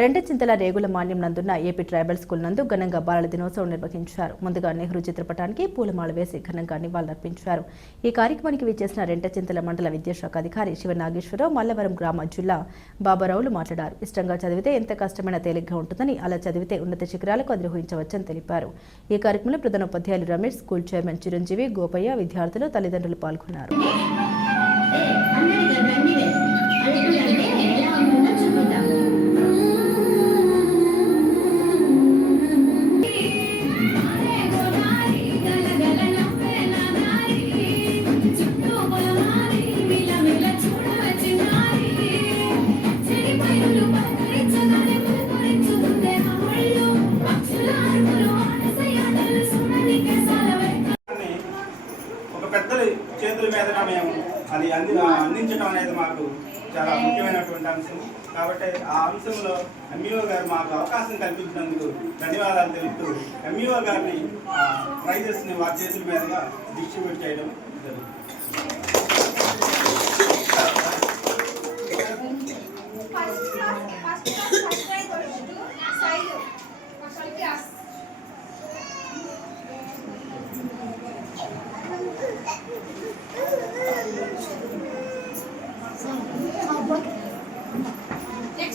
రెండచింతల రేగుల మాన్యం నందున్న ఏపీ ట్రైబల్ స్కూల్ నందు ఘనంగా బాలల దినోత్సవం నిర్వహించారు. ముందుగా నెహ్రూ చిత్రపటానికి పూలమాల వేసి ఘనంగా నివాళులర్పించారు. ఈ కార్యక్రమానికి విచ్చేసిన రెండచింతల మండల విద్యాశాఖ అధికారి శివ నాగేశ్వరరావు మల్లవరం గ్రామ జిల్లా బాబారావులు మాట్లాడారు. ఇష్టంగా చదివితే ఎంత కష్టమైనా తేలిగ్గా ఉంటుందని అలా చదివితే ఉన్నత శిఖరాలకు అధిరోహించవచ్చని తెలిపారు. ఈ కార్యక్రమంలో ప్రధాన ఉపాధ్యాయులు రమేష్ స్కూల్ చైర్మన్ చిరంజీవి గోపయ్య విద్యార్థులు తల్లిదండ్రులు పాల్గొన్నారు. ఒక చేతుల మీదుగా మేము అది అంది అందించడం అనేది మాకు చాలా ముఖ్యమైనటువంటి అంశం. కాబట్టి ఆ అంశంలో ఎంఈఓ గారు మాకు అవకాశం కల్పించినందుకు ధన్యవాదాలు తెలుపుతూ ఎంఈఓ గారిని ప్రైజెస్ని వారి చేతుల మీదుగా డిస్ట్రిబ్యూట్ చేయడం జరుగుతుంది.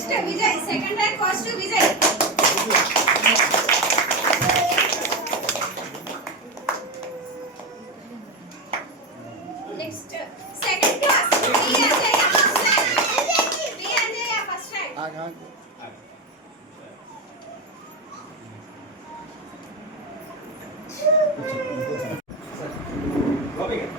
first Vijay, second rank goes to Vijay. Next, second class. Priya Jaya first rank. Priya Jaya first rank. आग आग Go again.